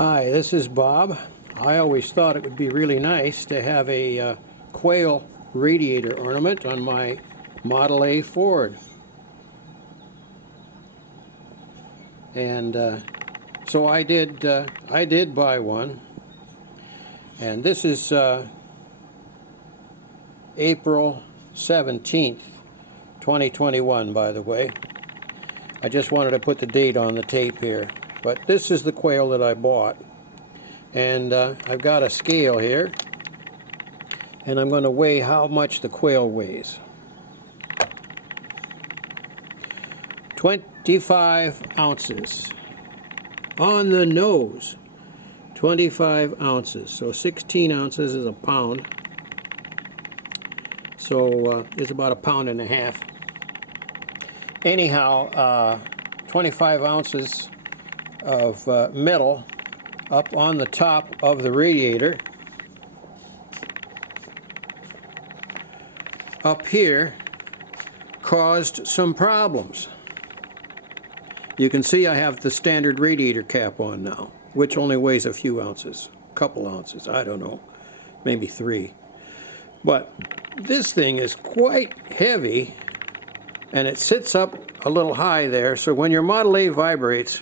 Hi, this is Bob. I always thought it would be really nice to have a Quail Radiator ornament on my Model A Ford. And so I did buy one. And this is April 17th, 2021, by the way. I just wanted to put the date on the tape here. But this is the quail that I bought. And I've got a scale here. And I'm going to weigh how much the quail weighs. 25 ounces. On the nose. 25 ounces. So 16 ounces is a pound. So it's about a pound and a half. Anyhow, 25 ounces of metal up on the top of the radiator. Up here caused some problems. You can see I have the standard radiator cap on now, which only weighs a few ounces, a couple ounces, I don't know, maybe 3. But this thing is quite heavy, and it sits up a little high there, so when your Model A vibrates,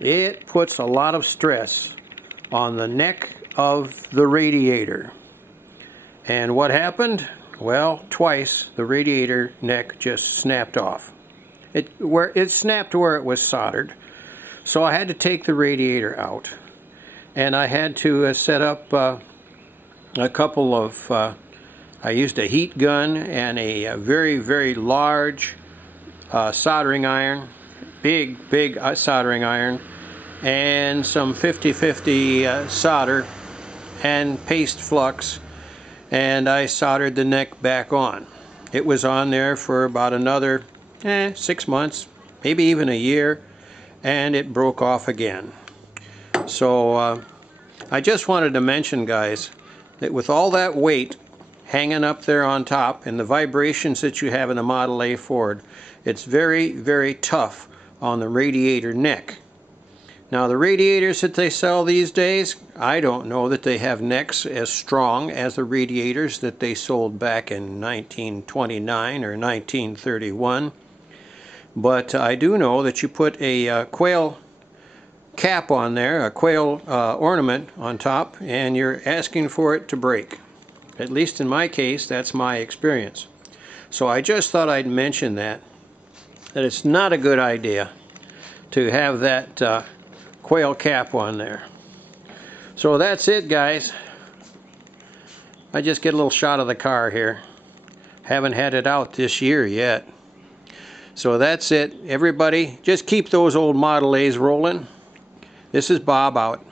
it puts a lot of stress on the neck of the radiator. And what happened? Well, twice the radiator neck just snapped off. It snapped where it was soldered. So I had to take the radiator out. And I had to set up a couple of, I used a heat gun and a very, very large soldering iron, big soldering iron, and some 50-50 solder and paste flux, and I soldered the neck back on. It was on there for about another 6 months, maybe even a year, and it broke off again. So I just wanted to mention, guys, that with all that weight hanging up there on top and the vibrations that you have in the Model A Ford, it's very, very tough on the radiator neck. Now the radiators that they sell these days, I don't know that they have necks as strong as the radiators that they sold back in 1929 or 1931. But I do know that you put a quail cap on there, a quail ornament on top, and you're asking for it to break. At least in my case, that's my experience. So I just thought I'd mention that it's not a good idea to have that quail cap on there. So that's it, guys. I just get a little shot of the car here. Haven't had it out this year yet. So that's it. Everybody, just keep those old Model A's rolling. This is Bob out.